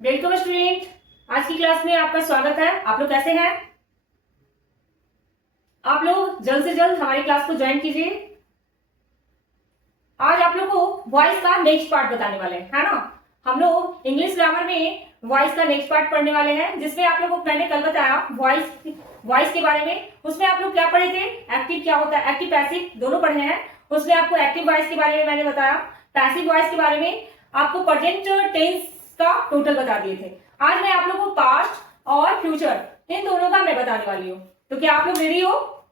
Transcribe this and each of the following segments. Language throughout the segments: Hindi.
Welcome student. आज की क्लास में आपका स्वागत है। आप लोग कैसे हैं? आप लोग जल्द से जल्द हमारी क्लास को ज्वाइन कीजिए। आज आप लोग को वॉइस का नेक्स्ट पार्ट बताने वाले हैं, है ना। हम लोग इंग्लिश ग्रामर में वॉइस का नेक्स्ट पार्ट पढ़ने वाले हैं, जिसमें आप लोगों को मैंने कल बताया वॉइस के बारे में। उसमें आप लोग क्या पढ़े थे? एक्टिव क्या होता है, एक्टिव पैसिव दोनों पढ़े हैं। उसमें आपको एक्टिव वॉइस के बारे में मैंने बताया, पैसिव वॉइस के बारे में आपको प्रेजेंट टेंस का टोटल बता दिए थे। आज मैं आप लोगों को पास्ट और फ्यूचर इन दोनों का मैं बताने वाली हूँ। तो क्या आप लोग रेडी हो?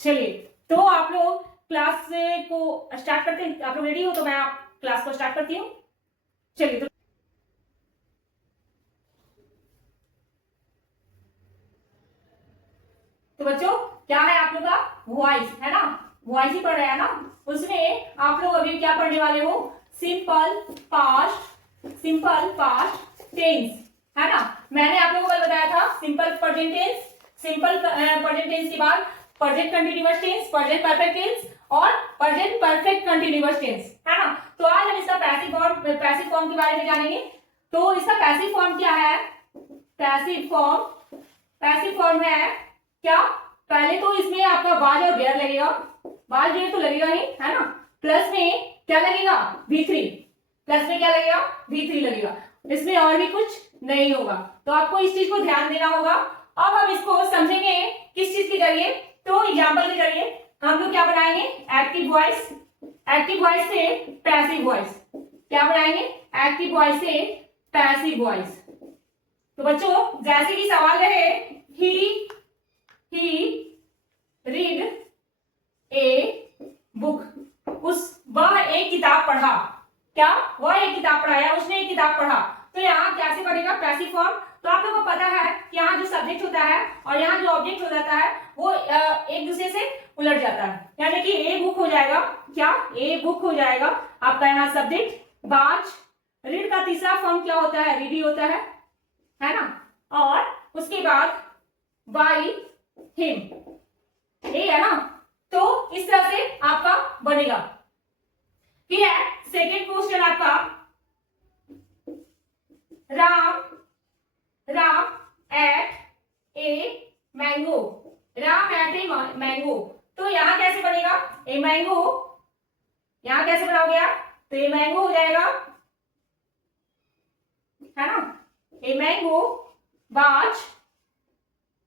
चलिए, तो आप लोग क्लास को स्टार्ट करते हैं। आप लोग रेडी हो? तो मैं आप क्लास को स्टार्ट करती हूँ। चलिए, तो बच्चों क्या है आप लोग का? वॉइस है ना, वॉइस ही पढ़ रहे हैं ना। उसमें आप लोग अभी क्या पढ़ने वाले हो? सिंपल पास्ट टेंस, है ना। मैंने आप लोगों को बताया था simple present tense, simple present tense के बाद present continuous tense, present perfect tense और प्रेजेंट परफेक्ट कंटीन्यूअस टेंस, है ना। तो आज हम इसका पैसिव फॉर्म के बारे में जानेंगे। तो इसका पैसिव फॉर्म क्या है? पैसिव फॉर्म है क्या? पहले तो इसमें आपका वाज और वेयर लगेगा। वाज वेयर तो लगेगा ही, है ना। प्लस में क्या लगेगा? V3। प्लस में क्या लगेगा? V3 लगेगा। इसमें और भी कुछ नहीं होगा। तो आपको इस चीज को ध्यान देना होगा। अब हम इसको समझेंगे किस चीज के जरिए? तो एग्जाम्पल के जरिए हम लोग क्या बनाएंगे? एक्टिव वॉइस से पैसिव वॉइस। क्या बनाएंगे? एक्टिव वॉइस से पैसिव वॉइस। तो बच्चों जैसे कि सवाल रहे, ही रीड ए बुक, वह एक किताब पढ़ा। क्या? वह एक किताब पढ़ा या उसने एक किताब पढ़ा। तो यहाँ कैसे बनेगा पैसिव फॉर्म? तो आप लोगों को पता है कि यहाँ जो सब्जेक्ट होता है और यहाँ जो ऑब्जेक्ट हो जाता है वो एक दूसरे से उलट जाता है। यानी कि ए बुक हो जाएगा, क्या? ए बुक हो जाएगा आपका यहाँ सब्जेक्ट। बाज, रीड का तीसरा फॉर्म क्या होता है? रीडी होता है ना। और उसके बाद बाई हिम, ये है ना। तो इस तरह से आपका बनेगा। फिर है सेकेंड क्वेश्चन आपका, Ram ate a mango. Ram ate a mango. तो यहां कैसे बनेगा? ए मैंगो, यहां कैसे बनाओगे आप? तो ए मैंगो हो जाएगा, है ना। ए मैंगो बाज,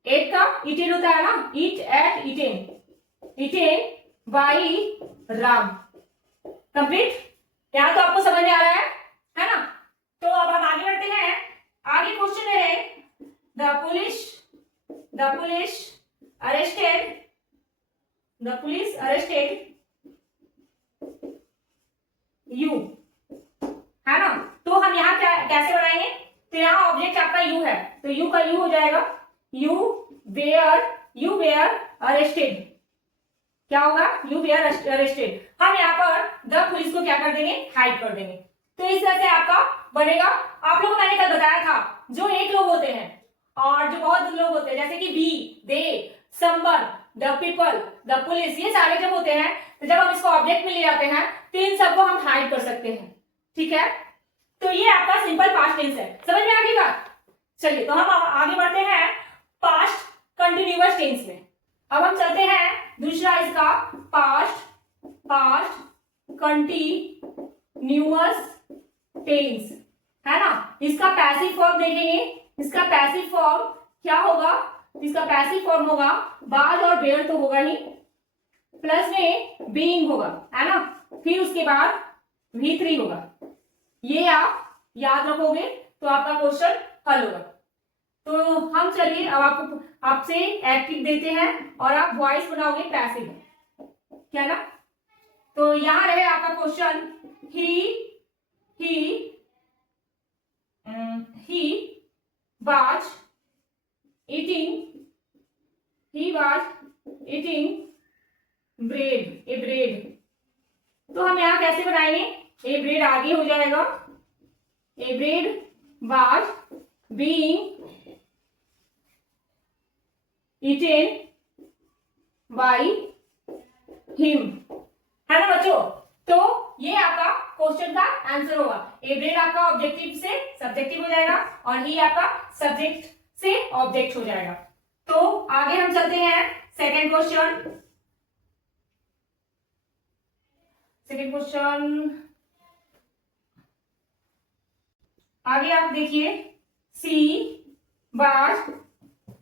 एट का इटेन होता है ना, eat ate eaten by Ram. Complete? यहाँ तो आपको समझ में आ रहा है ना। तो अब हम आगे बढ़ते हैं। आगे क्वेश्चन है, द पुलिस अरेस्टेड यू, है ना। तो हम यहाँ कैसे बनाएंगे? तो यहाँ ऑब्जेक्ट आपका यू है, तो यू का यू हो जाएगा, यू वेयर अरेस्टेड। क्या होगा? You were arrested. हम यहाँ पर द पुलिस को क्या कर देंगे? हाइड कर देंगे। तो इस तरह से आपका बनेगा। आप लोगों को मैंने कल बताया था, जो एक लोग होते हैं और जो बहुत लोग होते हैं, जैसे कि we, they, someone, the people, the police, ये सारे जब होते हैं तो जब हम इसको ऑब्जेक्ट में ले जाते हैं तो इन सबको हम हाइड कर सकते हैं। ठीक है, तो ये आपका सिंपल पास्ट टेंस है। समझ में आ गई बात? चलिए, तो हम आगे बढ़ते हैं पास्ट कंटिन्यूअस टेंस में। अब हम चलते हैं दूसरा इसका पास्ट कंटिन्यूअस टेंस, है ना। इसका पैसिव फॉर्म देखेंगे। इसका पैसिव फॉर्म क्या होगा? इसका पैसिव फॉर्म होगा बाज और बेयर तो होगा ही, प्लस में बीइंग होगा, है ना। फिर उसके बाद V3 होगा। ये आप याद रखोगे तो आपका क्वेश्चन हल होगा। तो हम चलिए अब आपसे एक्टिव देते हैं और आप वॉइस बनाओगे पैसिव, क्या ना। तो यहां रहे आपका question, he was eating bread। तो हम यहाँ कैसे बनाएंगे? ए ब्रेड आगे हो जाएगा, ए bread was being eaten by him, है ना बच्चों। तो ये आपका क्वेश्चन का आंसर होगा। ए ब्रेड आपका ऑब्जेक्टिव से सब्जेक्टिव हो जाएगा और ही आपका सब्जेक्ट से ऑब्जेक्ट हो जाएगा। तो आगे हम चलते हैं सेकंड क्वेश्चन। सेकंड क्वेश्चन आगे आप देखिए, सी वाज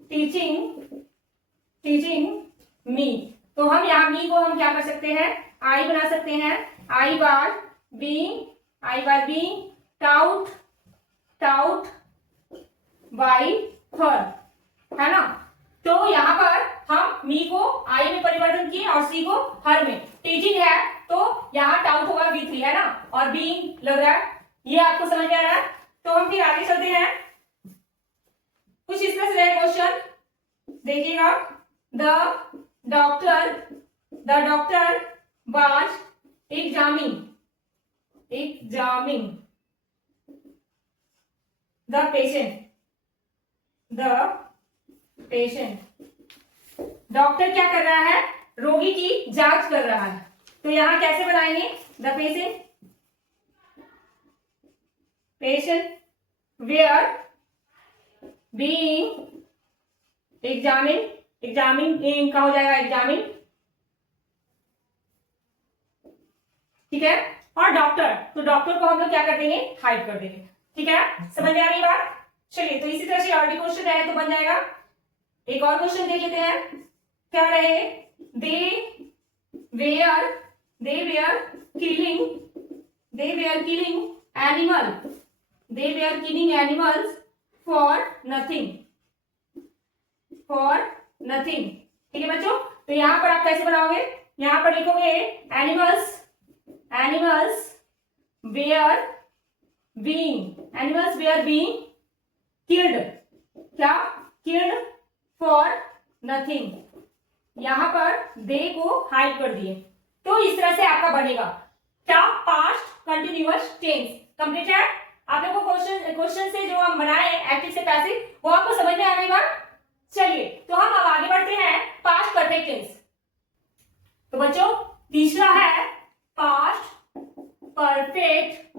टीचिंग मी। तो हम यहाँ मी को हम क्या कर सकते हैं, आई बना सकते हैं। I was being taut bye हर, है ना। तो यहाँ पर हम मी को आई में परिवर्तन किए और सी को हर में। टीचिंग है तो यहाँ टाउट होगा V3, है ना, और बीइंग लग रहा है। ये आपको समझ में आ रहा है। तो हम फिर आगे चलते हैं। कुछ इस तरह से है क्वेश्चन, देखिएगा। The doctor was examining the patient. Doctor क्या कर रहा है, रोगी की जांच कर रहा है। तो यहां कैसे बनाएंगे, the patient were being examine का हो जाएगा एग्जामिन, ठीक है। और डॉक्टर, तो डॉक्टर को हम लोग क्या कर देंगे, हाइड कर देंगे, ठीक है। समझ में आ रही बात। चलिए, तो इसी तरह से और भी क्वेश्चन रहे तो बन जाएगा। एक और क्वेश्चन देख लेते हैं, क्या रहे। They were killing animals for nothing, ठीक है बच्चों। तो यहां पर आप कैसे बनाओगे, यहां पर लिखोगे animals were being killed for nothing. यहां पर दे को हाइड कर दिए। तो इस तरह से आपका बनेगा क्या, पास्ट कंटिन्यूअस टेंस। कंप्लीट है। आप लोगों को क्वेश्चन से जो हम बनाए एक्टिव से पैसिव, वो आपको समझ में आ गई बात। चलिए, तो हम अब आगे बढ़ते हैं पास्ट परफेक्ट टेंस। तो बच्चों, तीसरा है पास्ट परफेक्ट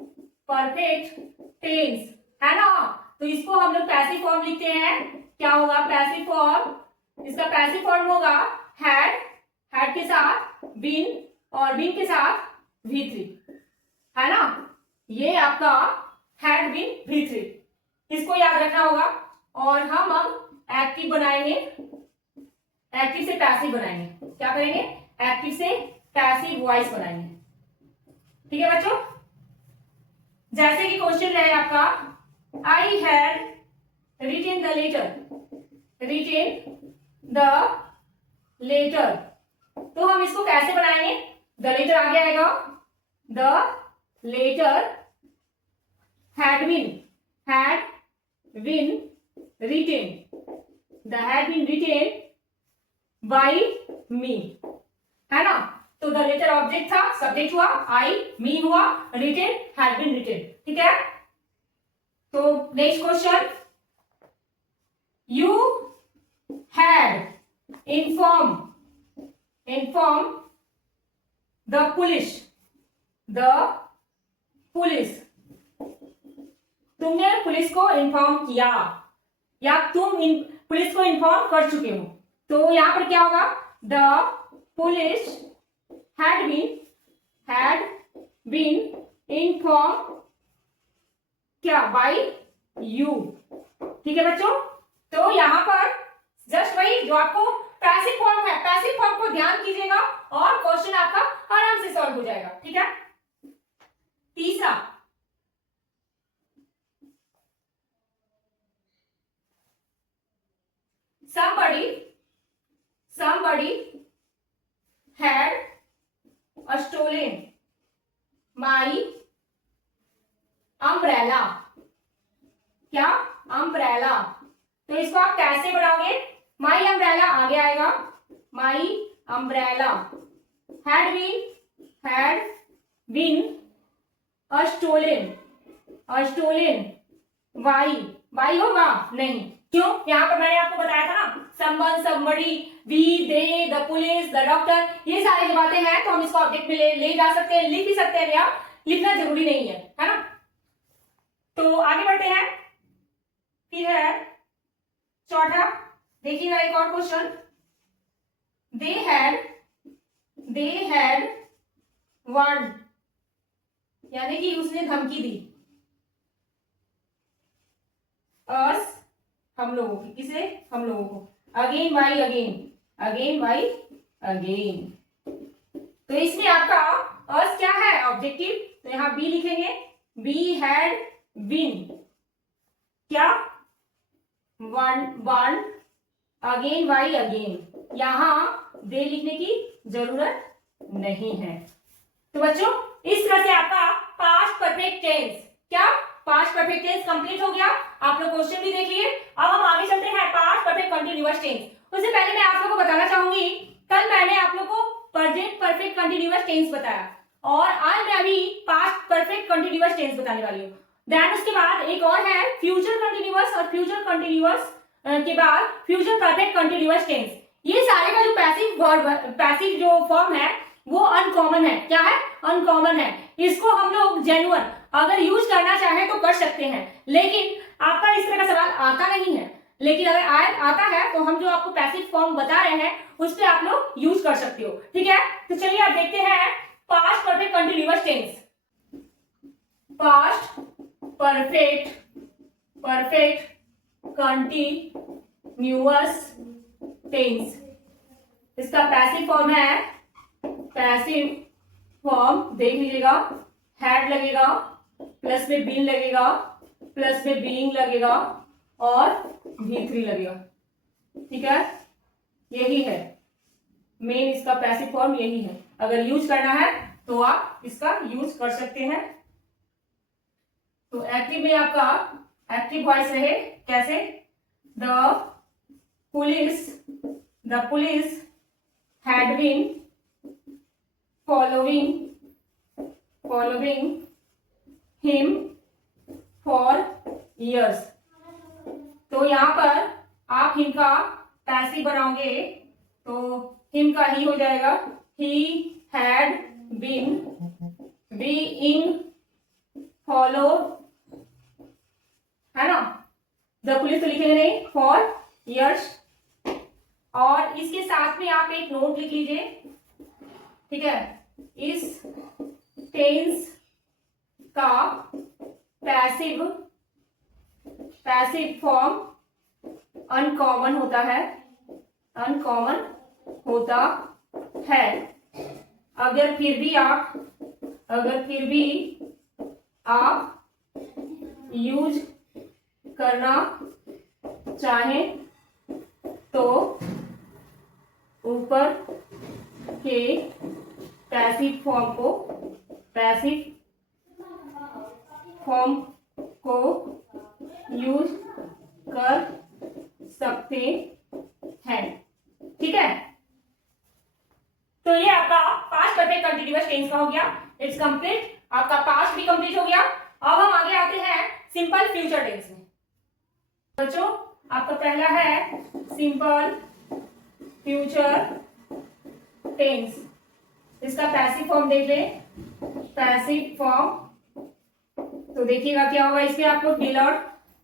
टेंस, है ना। तो इसको हम लोग पैसिव फॉर्म लिखते हैं। क्या होगा पैसिव फॉर्म, इसका पैसिव फॉर्म होगा हैड के साथ बीन और बीन के साथ V3, है ना। ये आपका हैड बीन V3, इसको याद रखना होगा। और हम अब एक्टिव बनाएंगे, एक्टिव से पैसिव बनाएंगे। क्या करेंगे, एक्टिव से पैसिव वॉइस बनाएंगे, ठीक है बच्चों। जैसे कि क्वेश्चन रहे आपका, I had written the letter. तो हम इसको कैसे बनाएंगे, द लेटर आगे आएगा, the letter had been written by me, है ना। तो द लेटर ऑब्जेक्ट था, सब्जेक्ट हुआ, आई मी हुआ, रिटेन हैड बीन रिटेन, ठीक है। तो next question, you had inform the police. तुमने पुलिस को इन्फॉर्म किया या तुम पुलिस को इन्फॉर्म कर चुके हो। तो यहां पर क्या होगा, the police had been inform क्या, बाय यू, ठीक है बच्चों। तो यहां पर जस्ट वही जो आपको पैसिव फॉर्म है, पैसिव फॉर्म को ध्यान कीजिएगा और क्वेश्चन आपका आराम से सॉल्व हो जाएगा, ठीक है। तीसरा, somebody had stolen my umbrella। क्या, अम्ब्रेला। तो इसको आप कैसे बनाओगे, माई अम्ब्रेला आगे आएगा, my umbrella had been stolen. Why होगा नहीं, क्यों? यहाँ पर मैंने आपको बताया था ना, someone, somebody, we, they, the police, the doctor, ये सारी बातें हैं तो हम इसको ऑब्जेक्ट में ले जा सकते हैं, लिख भी सकते हैं, या लिखना जरूरी नहीं है ना। तो आगे बढ़ते हैं। फिर है चौथा, देखिएगा एक और क्वेश्चन। दे हैड वार्न, यानी कि उसने धमकी दी अस, हम लोगों की, किसे? हम लोगों को, अगेन बाई अगेन। तो इसमें आपका अस क्या है? ऑब्जेक्टिव, तो यहां बी लिखेंगे, बी हैड बीन क्या? वन अगेन बाई अगेन, यहां दे लिखने की जरूरत नहीं है। तो बच्चों इस तरह से आपका पास्ट परफेक्ट टेंस, क्या पास्ट परफेक्ट टेंस कंप्लीट हो गया। आप लोग क्वेश्चन भी देख लिए। अब हम आगे चलते हैं पास्ट परफेक्ट कंटीन्यूअस टेंस। उससे पहले मैं आप लोगों को बताना चाहूंगी, कल मैंने आप लोगों को प्रेजेंट परफेक्ट कंटीन्यूअस टेंस बताया और आज मैं अभी पास्ट परफेक्ट कंटीन्यूअस टेंस बताने वाली हूँ। देन उसके बाद एक और है फ्यूचर कंटीन्यूअस, और फ्यूचर कंटीन्यूअस के बाद फ्यूचर परफेक्ट कंटीन्यूअस टेंस। ये सारे का जो पैसिव वर्ब, पैसिव जो फॉर्म है वो अनकॉमन है। क्या है? अनकॉमन है। इसको हम लोग जेन्युइन अगर यूज करना चाहे तो कर सकते हैं, लेकिन आपका इस तरह का सवाल आता नहीं है। लेकिन अगर आता है तो हम जो आपको पैसिव फॉर्म बता रहे हैं उस पर आप लोग यूज कर सकते हो। ठीक है, तो चलिए आप देखते हैं past perfect continuous tense. Past perfect continuous tense, इसका पैसिव फॉर्म है, पैसिव फॉर्म देख लीजिएगा, हैड लगेगा, प्लस में बीन लगेगा, प्लस में बीइंग लगेगा और V3 लगेगा। ठीक है, यही है मेन इसका पैसिव फॉर्म, यही है। अगर यूज करना है तो आप इसका यूज कर सकते हैं। तो एक्टिव में आपका एक्टिव वॉइस रहे, कैसे? The police had been following him for years। तो यहां पर आप हिम का पैसिव बनाओगे तो हिम का ही हो जाएगा, he had been being followed, है ना। द पुलिस तो लिखेंगे नहीं, for years। और इसके साथ में आप एक नोट लिख लीजिए, ठीक है, इस टेंस का पैसिव फॉर्म अनकॉमन होता है, अगर फिर भी आप यूज करना चाहें तो ऊपर के पैसिव फॉर्म को यूज कर सकते हैं। ठीक है, तो ये आपका पास्ट परफेक्ट कंटीन्यूअस टेंस का हो गया, इट्स कंप्लीट। आपका पास्ट भी कंप्लीट हो गया। अब हम आगे आते हैं सिंपल फ्यूचर टेंस में। बच्चों आपका पहला है सिंपल फ्यूचर टेंस, इसका पैसिव फॉर्म देख ले, पैसिव फॉर्म। तो देखिएगा क्या होगा, इसमें आपको डिल और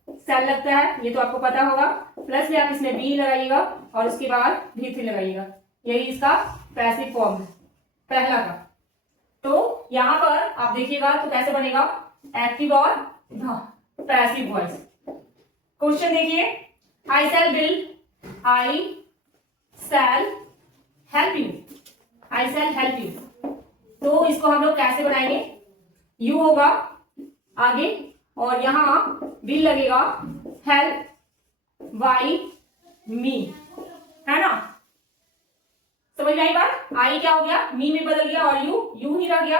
सेल लगता है, ये तो आपको पता होगा, प्लस में आप इसमें बी लगाइएगा और उसके बाद V3 लगाइएगा, यही इसका पैसिव फॉर्म है पहला का। तो यहां पर आप देखिएगा तो कैसे बनेगा, एक्टिव और पैसिव वॉइस। क्वेश्चन देखिए, I shall help you। तो इसको हम लोग कैसे बनाएंगे, यू होगा आगे और यहां विल लगेगा, हेल्प बाई मी, है ना। समझ में आई बात? आई क्या हो गया, मी में बदल गया और यू ही रह गया,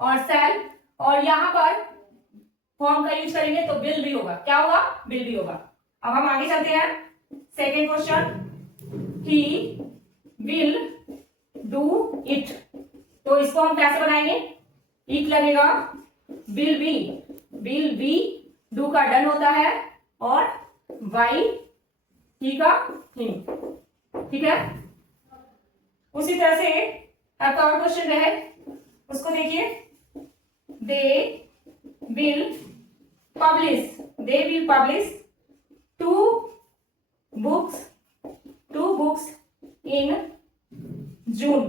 और सेल, और यहां पर फॉर्म का यूज करेंगे तो विल भी होगा, क्या होगा, विल भी होगा। अब हम आगे चलते हैं, second question, he will do it. तो इसको हम कैसे बनाएंगे, इट लगेगा, विल बी डू का डन होता है और वाई ही का हिम, ठीक है। उसी तरह से आपका और क्वेश्चन है, उसको देखिए। They will publish two books in June.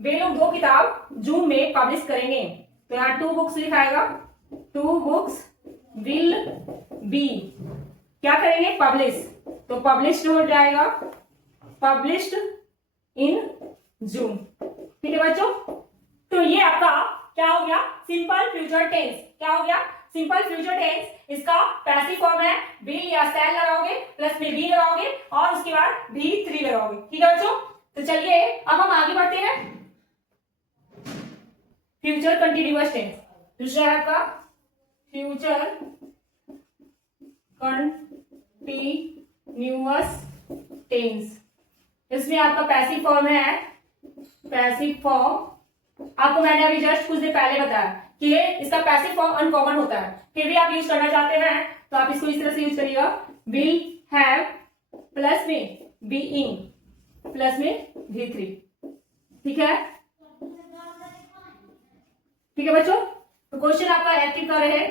वे लोग 2 किताब जून में पब्लिश करेंगे। तो यहाँ 2 बुक्स लिखाएगा, 2 बुक्स विल बी क्या करेंगे, पब्लिश। तो पब्लिश्ड हो जाएगा, पब्लिश्ड इन जून, ठीक है बच्चों। तो ये आपका क्या हो गया, सिंपल फ्यूचर टेंस। क्या हो गया, सिंपल फ्यूचर टेंस। इसका पैसिव फॉर्म है, विल या शैल लगाओगे, प्लस में बी लगाओगे और उसके बाद V3 लगाओगे, ठीक है बच्चों। तो चलिए अब हम आगे बढ़ते हैं। फ्यूचर कंटिन्यूअस टेंस, दूसरा है आपका फ्यूचर कंटिन्यूअस टेंस। इसमें आपका पैसिव फॉर्म है, पैसिव फॉर्म आपको मैंने अभी जस्ट कुछ देर पहले बताया कि इसका पैसिव फॉर्म अनकॉमन होता है, फिर भी आप यूज करना चाहते हैं तो आप इसको इस तरह से यूज करिएगा, विल हैव प्लस में बीइंग प्लस में V3, ठीक है, ठीक है बच्चों। तो क्वेश्चन आपका एक्टिव कर रहे हैं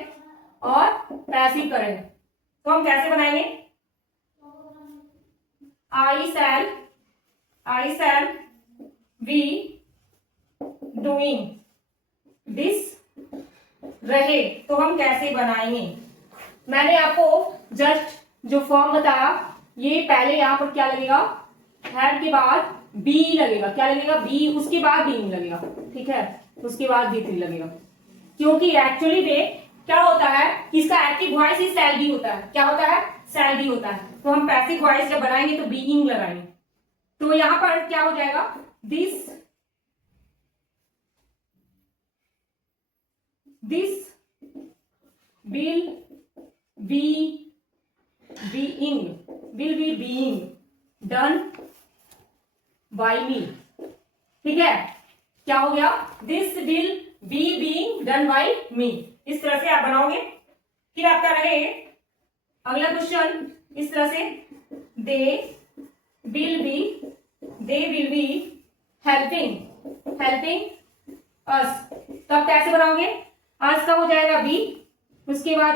और पैसिव कर रहे हैं, तो हम कैसे बनाएंगे, I shall be doing this रहे, तो हम कैसे बनाएंगे। मैंने आपको जस्ट जो फॉर्म बताया, ये पहले यहां पर क्या लगेगा, हैव के बाद बी लगेगा, क्या लगेगा, बी, उसके बाद बीइंग लगेगा, ठीक है, उसके बाद V3 लगेगा। क्योंकि एक्चुअली में क्या होता है, इसका active voice he shall be होता है, क्या होता है, शैल बी होता है। तो हम पैसिव वॉइस जब बनाएंगे तो बीइंग लगाएंगे। तो यहां पर क्या हो जाएगा, this will be being done by me, ठीक है। क्या हो गया, this will be being done by me, इस तरह से आप बनाओगे। फिर आपका रहे अगला क्वेश्चन इस तरह से, they will be helping us. तो आप कैसे बनाओगे, अस का हो जाएगा बी, उसके बाद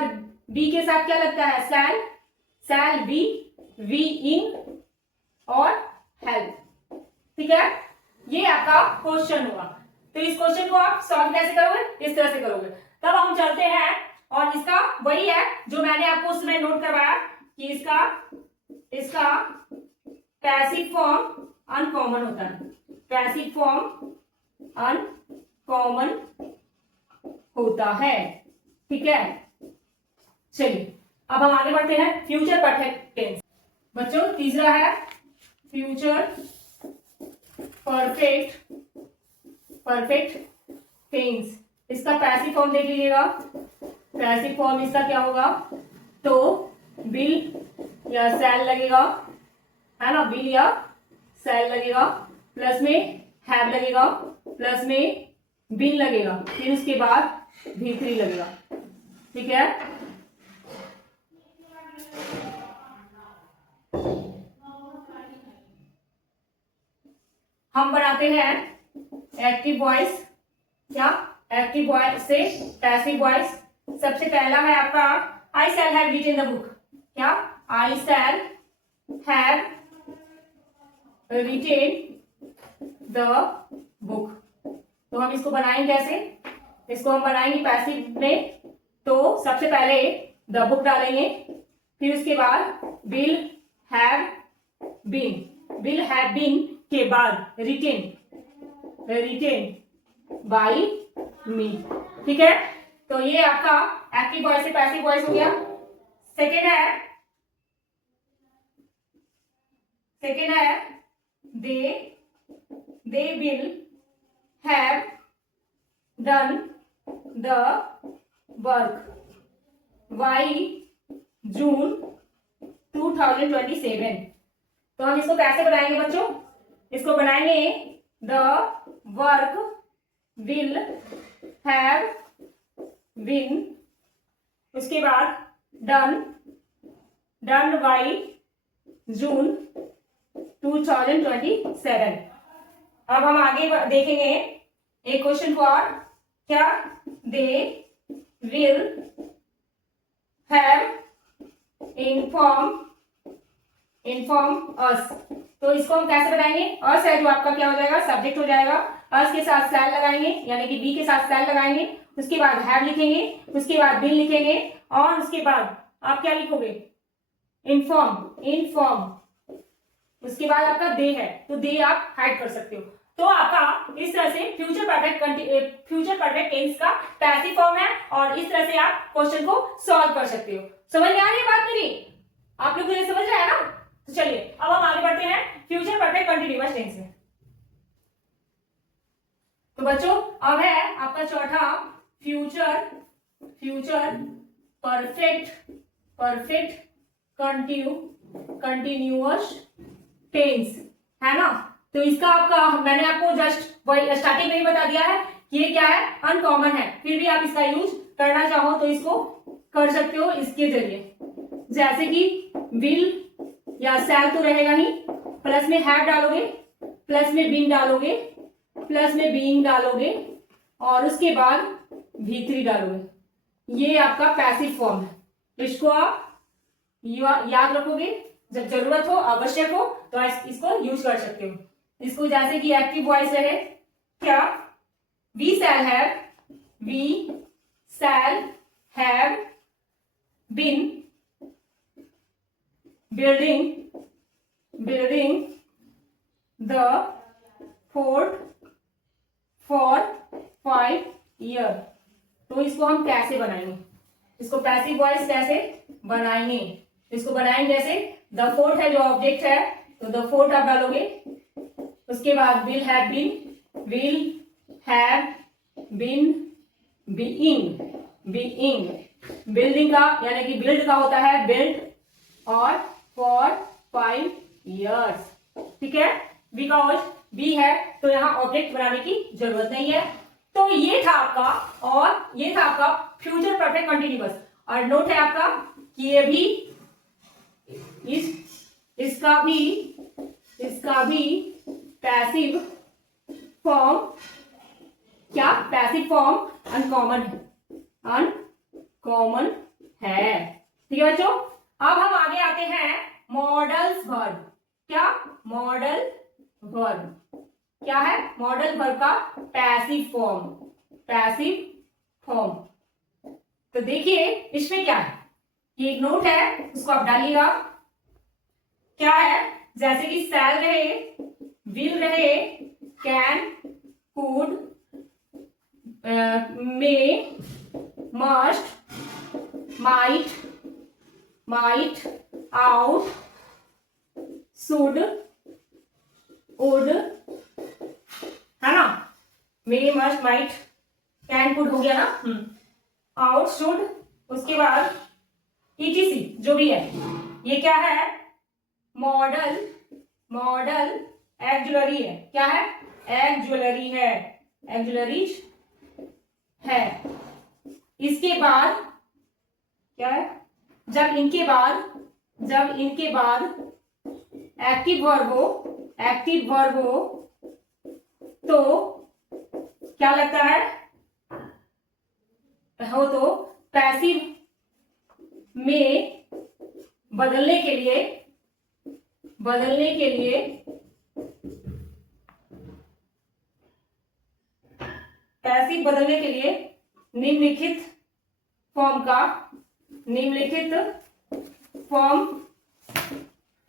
बी के साथ क्या लगता है, शैल बी, वी इन और हेल्प, ठीक है। ये आपका क्वेश्चन होगा। तो इस क्वेश्चन को आप सॉल्व कैसे करोगे, इस तरह से करोगे। तब हम चलते हैं और इसका वही है जो मैंने आपको उसमें नोट करवाया कि इसका पैसिव फॉर्म अनकॉमन होता है, पैसिव फॉर्म अनकॉमन होता है, ठीक है। चलिए अब हम आगे बढ़ते हैं, फ्यूचर परफेक्ट टेंस। बच्चों तीसरा है फ्यूचर परफेक्ट टेंस। इसका पैसिव फॉर्म देख लीजिएगा, पैसिव फॉर्म इसका क्या होगा, तो विल या शैल लगेगा, है ना, विल या शैल लगेगा, प्लस में हैव लगेगा, प्लस में बीन लगेगा, फिर उसके बाद V3 लगेगा, ठीक है। हम बनाते हैं एक्टिव वॉइस, क्या, एक्टिव वॉइस से पैसिव वॉइस। सबसे पहला है आपका I shall have written the book, क्या, I shall have written the book. तो हम इसको बनाएंगे कैसे, इसको हम बनाएंगे पैसिव में। तो सबसे पहले द बुक डालेंगे, फिर उसके बाद विल हैव बीन के बाद रिटेन बाय मी, ठीक है। तो ये आपका एक्टिव वॉइस से पैसिव वॉइस हो गया। सेकेंड है they will have done the work by June 2027। तो हम इसको कैसे बनाएंगे बच्चों, इसको बनाएंगे the work will have been, उसके बाद डन डन बाई जून 2027। अब हम आगे देखेंगे एक क्वेश्चन फॉर क्या दे विल हैव इन्फॉर्म अस। तो इसको हम कैसे बनाएंगे, अस है जो आपका क्या हो जाएगा, सब्जेक्ट हो जाएगा। अस के साथ सैल लगाएंगे, यानी कि बी के साथ सैल लगाएंगे, उसके बाद हैव लिखेंगे, उसके बाद बिल लिखेंगे, और उसके बाद आप क्या लिखोगे, इन्फॉर्म। उसके बाद आपका दे है, तो दे आप हाइड कर सकते हो। तो आपका इस तरह से फ्यूचर परफेक्ट टेंस का पैसिव फॉर्म है, और इस तरह से आप क्वेश्चन को सॉल्व कर सकते हो। समझ में आ रही है बात मेरी, आप लोग मुझे समझ रहे हैं ना। तो चलिए अब हम आगे बढ़ते हैं फ्यूचर परफेक्ट कंटिन्यूअस टेंस में। तो बच्चों अब है आपका चौथा फ्यूचर परफेक्ट कंटिन्यूअस टेंस है ना। तो इसका आपका मैंने आपको जस्ट वही स्टार्टिंग में ही बता दिया है कि ये क्या है, अनकॉमन है, फिर भी आप इसका यूज करना चाहो तो इसको कर सकते हो इसके जरिए। जैसे कि विल या सैल तो रहेगा ही, प्लस में हैव डालोगे, प्लस में बीइंग डालोगे, प्लस में बीइंग डालोगे, और उसके बाद V3 डालोगे। ये आपका पैसिव फॉर्म है। इसको आप याद रखोगे, जब जरूरत हो, आवश्यक हो तो इसको यूज कर सकते हो। इसको जैसे कि एक्टिव वॉइस रहे क्या, we shall have been building the fort for 5 years। तो इसको हम कैसे बनाएंगे, इसको पैसिव वॉइस कैसे बनाएंगे, इसको बनाएंगे जैसे द फोर्ट है जो ऑब्जेक्ट है, तो द फोर्ट आप डालोगे, उसके बाद will have been being building का यानी कि बिल्ड का होता है बिल्ड, और फॉर 5 years। ठीक है, बिकॉज बी है तो यहाँ ऑब्जेक्ट बनाने की जरूरत नहीं है। तो ये था आपका फ्यूचर परफेक्ट कंटिन्यूअस। और नोट है आपका कि ये भी इसका भी पैसिव फॉर्म अनकॉमन है। ठीक है बच्चों, अब हम आगे आते हैं मॉडल्स वर्ब। क्या मॉडल वर्ब क्या है, मॉडल वर्ब का पैसिव फॉर्म। तो देखिए इसमें क्या है, ये एक नोट है, उसको आप डालिएगा। क्या है, जैसे कि शैल रहे, विल रहे, can, could, may, must, might, out, should, would, है ना। मे, मस्ट, माइट, कैन, कुड हो गया ना, आउट, शुड, उसके बाद ETC जो भी है। ये क्या है, मॉडल एक्जुलरी है। क्या है, एक्जुलरीज है। इसके बाद क्या है, जब इनके बाद एक्टिव वर्ब हो तो क्या लगता है, हो तो पैसिव में बदलने के लिए निम्नलिखित फॉर्म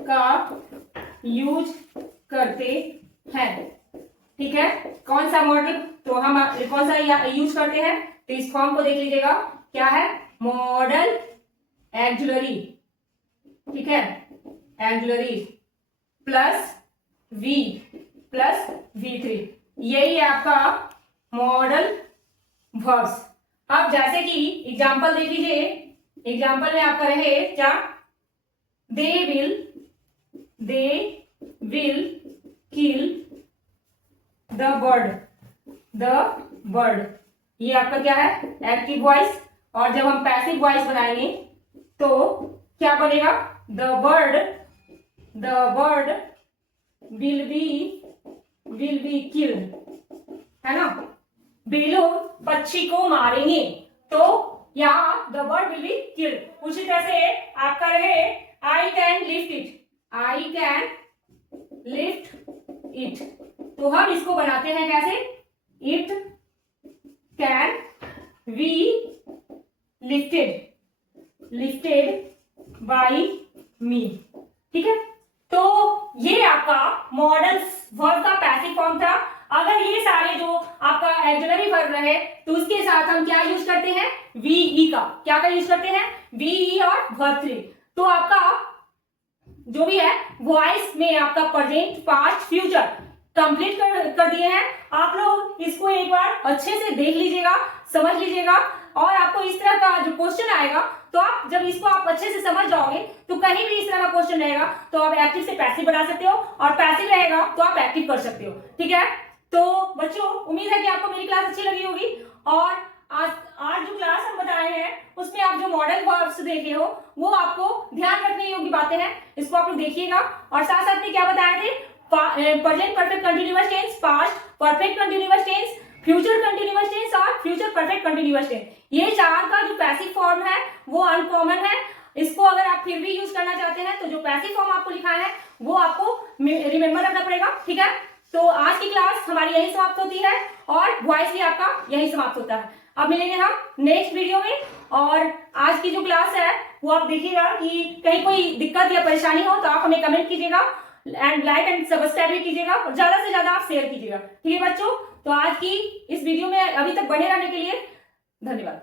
का यूज करते हैं। ठीक है, कौन सा मॉडल, तो हम कौन सा यूज करते हैं, तो इस फॉर्म को देख लीजिएगा। क्या है, मॉडल एक्जुलरी। ठीक है, एक्जुलरी प्लस V3, यही है आपका मॉडल वर्ब्स। अब जैसे कि एग्जांपल देख लीजिए, एग्जांपल में आपका रहे क्या, they will kill the bird. ये आपका क्या है, एक्टिव वॉइस। और जब हम पैसिव वॉइस बनाएंगे तो क्या बनेगा, the bird will be killed, है ना, बेलों पक्षी को मारेंगे, तो यहाँ the bird will be killed. उसी तरह से आपका रहे आई कैन लिफ्ट इट, तो हम इसको बनाते हैं कैसे, it can be lifted by me, ठीक है। तो ये आपका मॉडल वर्ब का पैसिव फॉर्म था। अगर ये सारे जो आपका ऑक्सिलरी वर्ब रहे तो उसके साथ हम क्या यूज करते हैं, वी का, क्या का यूज करते हैं, वी और वर्ब 3। तो आपका जो भी है वॉइस में आपका प्रेजेंट पास्ट फ्यूचर कंप्लीट कर दिए हैं। आप लोग इसको एक बार अच्छे से देख लीजिएगा, समझ लीजिएगा, और आपको इस तरह का जो क्वेश्चन आएगा तो आप जब इसको आप अच्छे से समझ जाओगे तो कहीं भी इस तरह का क्वेश्चन रहेगा तो आप एक्टिव से पैसिव बना सकते हो, और पैसिव रहेगा तो आप एक्टिव कर सकते हो, ठीक है। तो बच्चों उम्मीद है कि आपको मेरी क्लास अच्छी लगी होगी, और आज जो क्लास हम बताए हैं उसमें आप जो मॉडल वर्ब्स देखे हो वो आपको ध्यान रखने योग्य बातें हैं, इसको आप लोग देखिएगा। और साथ साथ में क्या बताए थे, present perfect continuous tense, past perfect continuous tense, future continuous tense और फ्यूचर परफेक्ट कंटीन्यूअस टेंस। ये चार का जो पैसिव फॉर्म है वो अनकॉमन है, इसको अगर आप फिर भी यूज करना चाहते हैं तो जो पैसिव फॉर्म आपको लिखा है वो आपको रिमेंबर रखना पड़ेगा, ठीक है। तो आज की क्लास हमारी यही समाप्त होती है, और वॉइस भी आपका यही समाप्त होता है। अब मिलेंगे हम नेक्स्ट वीडियो में, और आज की जो क्लास है वो आप देखिएगा कि कहीं कोई दिक्कत या परेशानी हो तो आप हमें कमेंट कीजिएगा, एंड लाइक एंड सब्सक्राइब भी कीजिएगा, और ज्यादा से ज्यादा आप शेयर कीजिएगा, ठीक है बच्चों। तो आज की इस वीडियो में अभी तक बने रहने के लिए धन्यवाद।